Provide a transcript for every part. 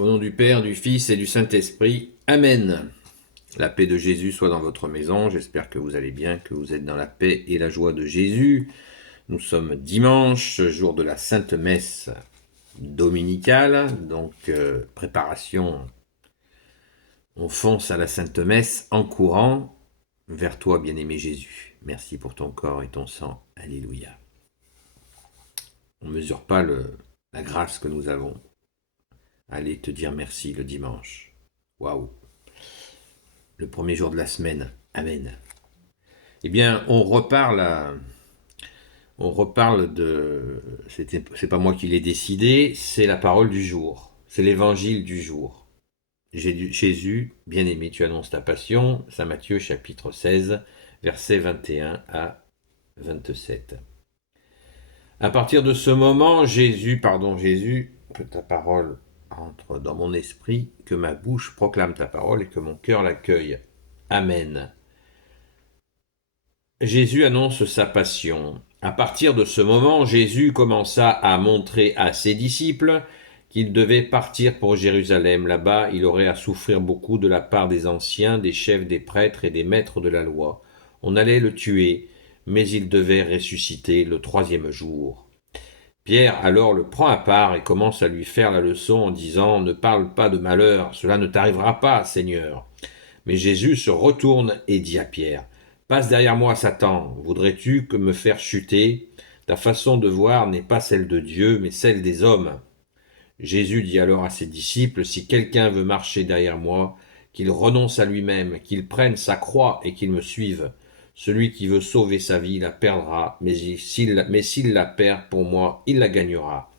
Au nom du Père, du Fils et du Saint-Esprit. Amen. La paix de Jésus soit dans votre maison. J'espère que vous allez bien, que vous êtes dans la paix et la joie de Jésus. Nous sommes dimanche, jour de la Sainte Messe dominicale. Donc, préparation. On fonce à la Sainte Messe en courant vers toi, bien-aimé Jésus. Merci pour ton corps et ton sang. Alléluia. On ne mesure pas la grâce que nous avons. Allez te dire merci le dimanche. Waouh! Le premier jour de la semaine. Amen. Eh bien, on reparle de. C'est pas moi qui l'ai décidé, c'est la parole du jour. C'est l'évangile du jour. Jésus, bien-aimé, tu annonces ta passion. Saint Matthieu, chapitre 16, versets 21 à 27. À partir de ce moment, Jésus, que ta parole entre dans mon esprit, que ma bouche proclame ta parole et que mon cœur l'accueille. Amen. Jésus annonce sa passion. À partir de ce moment, Jésus commença à montrer à ses disciples qu'il devait partir pour Jérusalem. Là-bas, il aurait à souffrir beaucoup de la part des anciens, des chefs des prêtres et des maîtres de la loi. On allait le tuer, mais il devait ressusciter le troisième jour. Pierre alors le prend à part et commence à lui faire la leçon en disant « Ne parle pas de malheur, cela ne t'arrivera pas, Seigneur. » Mais Jésus se retourne et dit à Pierre « Passe derrière moi, Satan, voudrais-tu que me faire chuter? Ta façon de voir n'est pas celle de Dieu, mais celle des hommes. » Jésus dit alors à ses disciples « Si quelqu'un veut marcher derrière moi, qu'il renonce à lui-même, qu'il prenne sa croix et qu'il me suive. Celui qui veut sauver sa vie la perdra, mais s'il la perd pour moi, il la gagnera.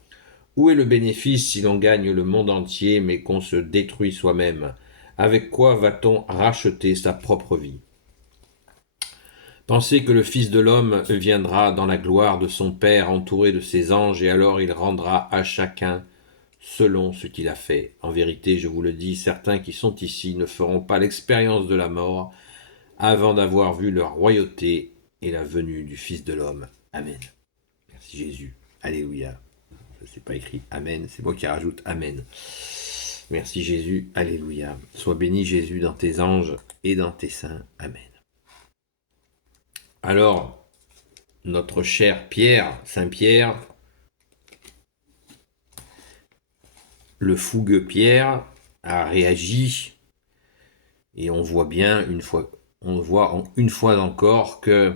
Où est le bénéfice si l'on gagne le monde entier, mais qu'on se détruit soi-même? Avec quoi va-t-on racheter sa propre vie? Pensez que le Fils de l'homme viendra dans la gloire de son Père entouré de ses anges, et alors il rendra à chacun selon ce qu'il a fait. En vérité, je vous le dis, certains qui sont ici ne feront pas l'expérience de la mort avant d'avoir vu leur royauté et la venue du Fils de l'homme. Amen. Merci Jésus. Alléluia. C'est pas écrit Amen, c'est moi qui rajoute Amen. Merci Jésus. Alléluia. Sois béni Jésus dans tes anges et dans tes saints. Amen. Alors, notre cher Pierre, Saint Pierre, le fougueux Pierre a réagi et on voit une fois encore que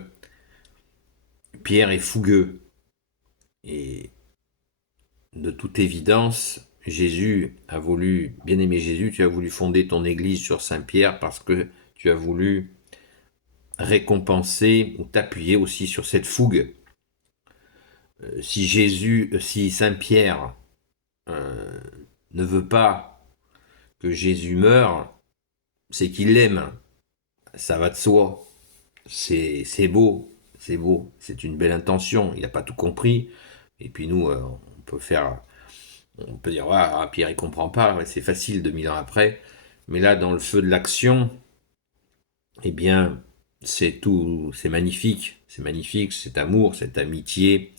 Pierre est fougueux. Et de toute évidence, bien-aimé Jésus, tu as voulu fonder ton église sur Saint Pierre parce que tu as voulu récompenser ou t'appuyer aussi sur cette fougue. Si Saint Pierre ne veut pas que Jésus meure, c'est qu'il l'aime. Ça va de soi. C'est beau, c'est une belle intention. Il n'a pas tout compris. Et puis nous, on peut dire, ah, Pierre il comprend pas, ouais, c'est facile 2000 ans après. Mais là, dans le feu de l'action, eh bien, c'est magnifique, cet amour, cette amitié,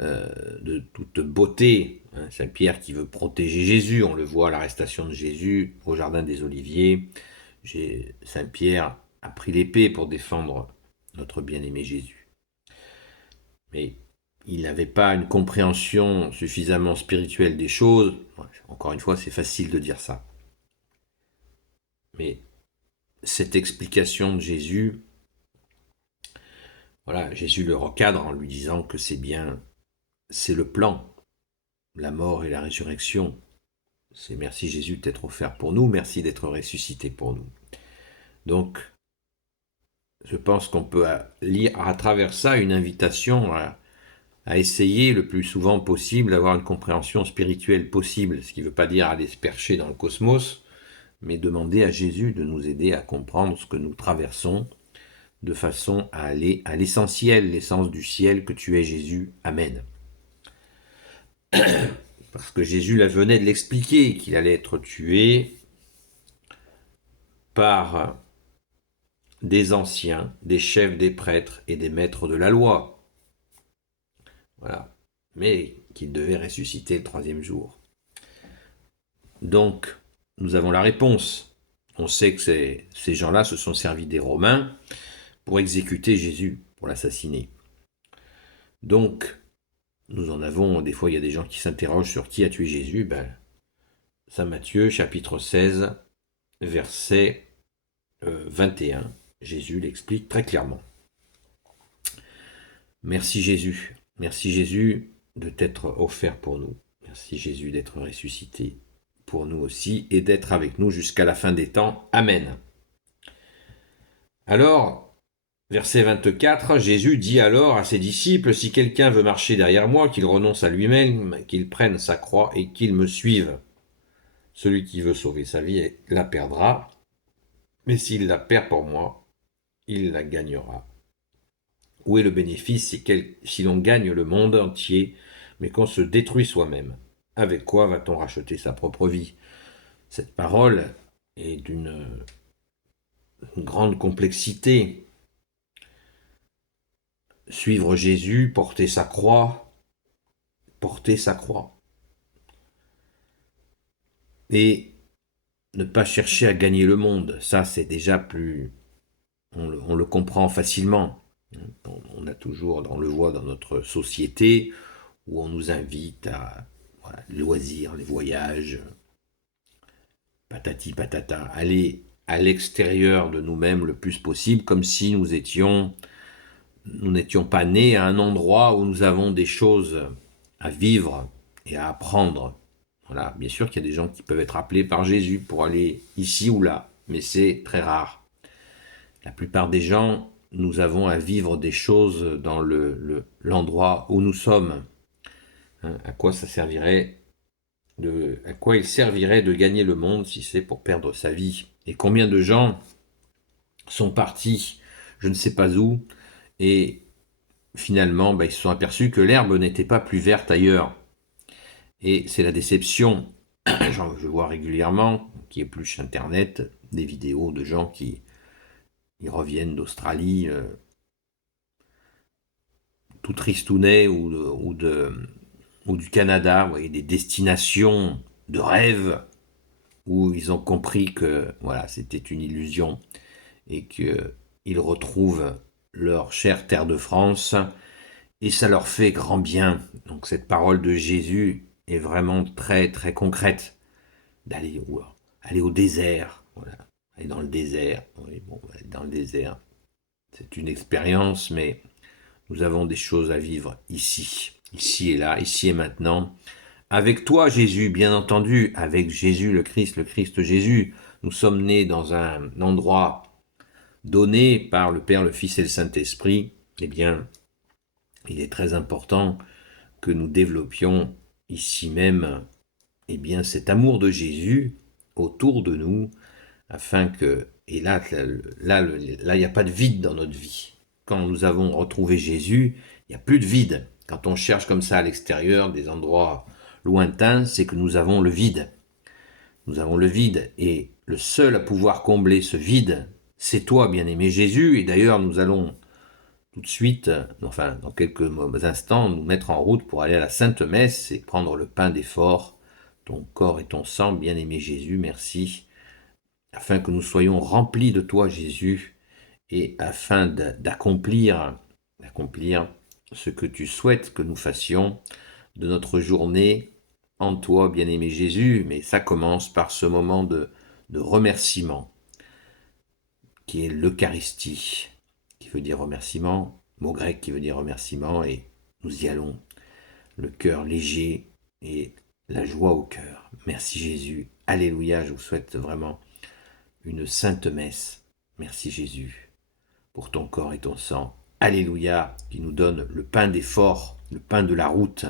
de toute beauté. Hein. Saint Pierre qui veut protéger Jésus, on le voit à l'arrestation de Jésus au jardin des Oliviers. Saint Pierre a pris l'épée pour défendre notre bien-aimé Jésus. Mais il n'avait pas une compréhension suffisamment spirituelle des choses. Encore une fois, c'est facile de dire ça. Mais cette explication de Jésus, voilà, Jésus le recadre en lui disant que c'est le plan, la mort et la résurrection. C'est merci Jésus d'être offert pour nous, merci d'être ressuscité pour nous. Donc, je pense qu'on peut lire à travers ça une invitation à essayer le plus souvent possible d'avoir une compréhension spirituelle possible, ce qui ne veut pas dire aller se percher dans le cosmos, mais demander à Jésus de nous aider à comprendre ce que nous traversons, de façon à aller à l'essentiel, l'essence du ciel que tu es Jésus. Amen. Parce que Jésus venait de l'expliquer, qu'il allait être tué par des anciens, des chefs des prêtres et des maîtres de la loi. Voilà. Mais qu'il devait ressusciter le troisième jour. Donc, nous avons la réponse. On sait que ces gens-là se sont servis des Romains pour exécuter Jésus, pour l'assassiner. Donc, nous en avons, des fois il y a des gens qui s'interrogent sur qui a tué Jésus. Saint Matthieu, chapitre 16, verset 21, Jésus l'explique très clairement. Merci Jésus de t'être offert pour nous. Merci Jésus d'être ressuscité pour nous aussi et d'être avec nous jusqu'à la fin des temps. Amen. Alors, verset 24, Jésus dit alors à ses disciples, si quelqu'un veut marcher derrière moi, qu'il renonce à lui-même, qu'il prenne sa croix et qu'il me suive. Celui qui veut sauver sa vie la perdra, mais s'il la perd pour moi, il la gagnera. Où est le bénéfice si l'on gagne le monde entier, mais qu'on se détruit soi-même? Avec quoi va-t-on racheter sa propre vie? Cette parole est d'une grande complexité. Suivre Jésus, porter sa croix, et ne pas chercher à gagner le monde, ça c'est déjà plus... On le comprend facilement. On a toujours, on le voit dans notre société, où on nous invite à les loisirs, les voyages, patati patata, aller à l'extérieur de nous-mêmes le plus possible, comme si nous n'étions pas nés à un endroit où nous avons des choses à vivre et à apprendre. Voilà, bien sûr qu'il y a des gens qui peuvent être appelés par Jésus pour aller ici ou là, mais c'est très rare. La plupart des gens, nous avons à vivre des choses dans l'endroit où nous sommes. À quoi il servirait de gagner le monde si c'est pour perdre sa vie? Et combien de gens sont partis, je ne sais pas où, et finalement, ils se sont aperçus que l'herbe n'était pas plus verte ailleurs. Et c'est la déception. Je vois régulièrement, qui épluchent Internet, des vidéos de gens qui reviennent d'Australie, tout tristounets, ou du Canada, vous voyez, des destinations de rêve, où ils ont compris que voilà, c'était une illusion, et qu'ils retrouvent leur chère terre de France, et ça leur fait grand bien. Donc cette parole de Jésus est vraiment très très concrète, aller au désert, voilà, aller dans le désert, oui, aller dans le désert, c'est une expérience, mais nous avons des choses à vivre ici et là, ici et maintenant, avec toi Jésus, bien entendu, avec Jésus le Christ Jésus. Nous sommes nés dans un endroit donné par le Père, le Fils et le Saint-Esprit. Eh bien, il est très important que nous développions ici même, eh bien, cet amour de Jésus autour de nous, afin que, et là, il n'y a pas de vide dans notre vie. Quand nous avons retrouvé Jésus, il n'y a plus de vide. Quand on cherche comme ça à l'extérieur, des endroits lointains, c'est que nous avons le vide. Nous avons le vide, et le seul à pouvoir combler ce vide, c'est toi, bien-aimé Jésus. Et d'ailleurs, nous allons tout de suite, enfin dans quelques instants, nous mettre en route pour aller à la Sainte Messe et prendre le pain d'effort, ton corps et ton sang, bien-aimé Jésus, merci, afin que nous soyons remplis de toi, Jésus, et afin d'accomplir ce que tu souhaites que nous fassions de notre journée en toi, bien-aimé Jésus. Mais ça commence par ce moment de remerciement, qui est l'Eucharistie, qui veut dire remerciement, mot grec qui veut dire remerciement, et nous y allons, le cœur léger et la joie au cœur. Merci Jésus, alléluia, je vous souhaite vraiment une sainte messe. Merci Jésus pour ton corps et ton sang. Alléluia, qui nous donne le pain des forts, le pain de la route.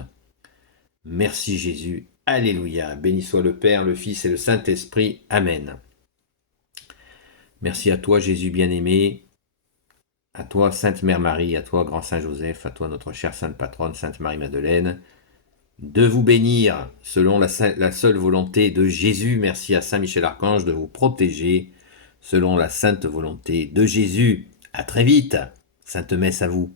Merci Jésus, alléluia. Béni soit le Père, le Fils et le Saint-Esprit. Amen. Merci à toi Jésus bien-aimé, à toi Sainte Mère Marie, à toi Grand Saint Joseph, à toi notre chère Sainte Patronne, Sainte Marie-Madeleine, de vous bénir selon la seule volonté de Jésus. Merci à Saint Michel Archange de vous protéger selon la sainte volonté de Jésus. À très vite. Sainte Messe à vous.